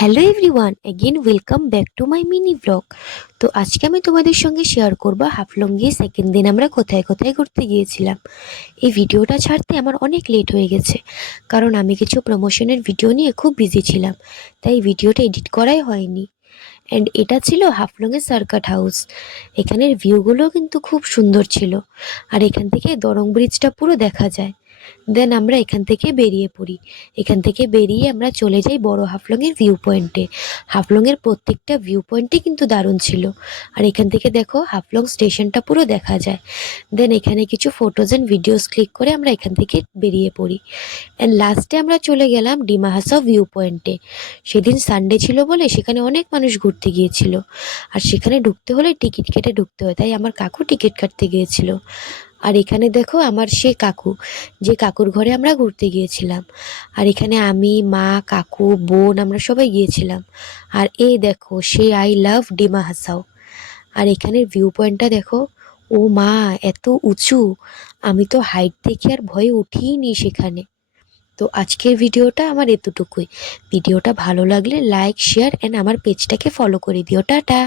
Hello everyone, again welcome back to my mini blog. তো আজকে আমি তোমাদের সঙ্গে শেয়ার করবো হাফলং গিয়ে সেকেন্ড দিন আমরা কোথায় কোথায় ঘুরতে গিয়েছিলাম। এই ভিডিওটা ছাড়তে আমার অনেক লেট হয়ে গেছে, কারণ আমি কিছু প্রমোশনের ভিডিও নিয়ে খুব বিজি ছিলাম, তাই ভিডিওটা এডিট করাই হয়নি। অ্যান্ড এটা ছিল হাফলংয়ের সার্কাট হাউস। এখানের ভিউগুলো কিন্তু খুব সুন্দর ছিল, আর এখান থেকে দরং ব্রিজটা পুরো দেখা যায়। দেন আমরা এখান থেকে বেরিয়ে পড়ি। এখান থেকে বেরিয়ে আমরা চলে যাই বড় হাফলংয়ের ভিউ পয়েন্টে। হাফলংয়ের প্রত্যেকটা ভিউ পয়েন্টই কিন্তু দারুণ ছিল, আর এখান থেকে দেখো হাফলং স্টেশনটা পুরো দেখা যায়। দেন এখানে কিছু ফটোজ অ্যান্ড ভিডিওস ক্লিক করে আমরা এখান থেকে বেরিয়ে পড়ি। অ্যান্ড লাস্টে আমরা চলে গেলাম ডিমা হাসাও ভিউ পয়েন্টে। সেদিন সানডে ছিল বলে সেখানে অনেক মানুষ ঘুরতে গিয়েছিল, আর সেখানে ঢুকতে হলে টিকিট কেটে ঢুকতে হয়, তাই আমার কাকু টিকিট কাটতে গিয়েছিল। আর এখানে দেখো আমার সে কাকু, যে কাকুর ঘরে আমরা ঘুরতে গিয়েছিলাম। আর এখানে আমি, মা, কাকু, বোন আমরা সবাই গিয়েছিলাম। আর এই দেখো say I love Dima Hasao. আর এখানের ভিউ পয়েন্টটা দেখো, ও মা, এত উঁচু! আমি তো হাইট দেখে আর ভয়ে উঠিই নি সেখানে। তো আজকের ভিডিওটা আমার এতটুকুই। ভিডিওটা ভালো লাগলে লাইক, শেয়ার অ্যান্ড আমার পেজটাকে ফলো করে দিও। টাটা।